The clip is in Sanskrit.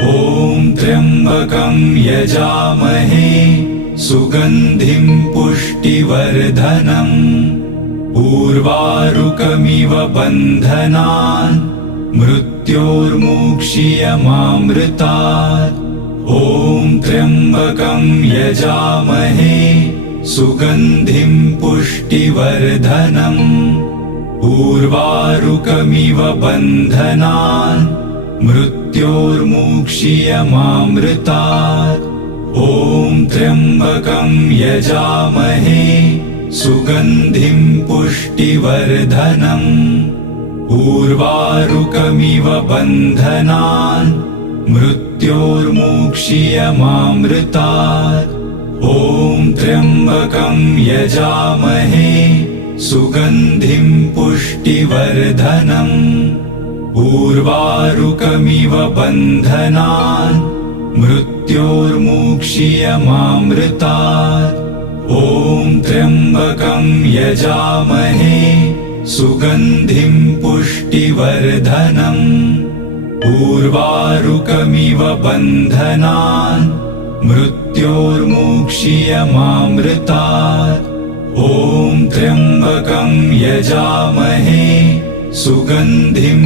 ॐ त्र्यम्बकं यजामहे सुगन्धिं पुष्टिवर्धनम् उर्वारुकमिव बन्धनान् मृत्योर्मुक्षीयमामृतात्। ॐ त्र्यम्बकं यजामहे सुगन्धिं पुष्टिवर्धनम् उर्वारुकमिव बन्धनान् मृत्योर्मुक्षीयमामृतात्। ॐ त्र्यम्बकं यजामहे सुगन्धिं पुष्टिवर्धनम् उर्वारुकमिव बन्धनान् मृत्योर्मुक्षीयमामृतात्। ॐ त्र्यम्बकं यजामहे सुगन्धिं पुष्टिवर्धनम् उर्वारुकमिव बन्धनान् मृत्योर्मुक्षीयमामृतात्। ॐ त्र्यम्बकं यजामहे सुगन्धिं पुष्टिवर्धनम् उर्वारुकमिव बन्धनान् मृत्योर्मुक्षीयमामृतात्। ॐ त्र्यम्बकं यजामहे सुगन्धिं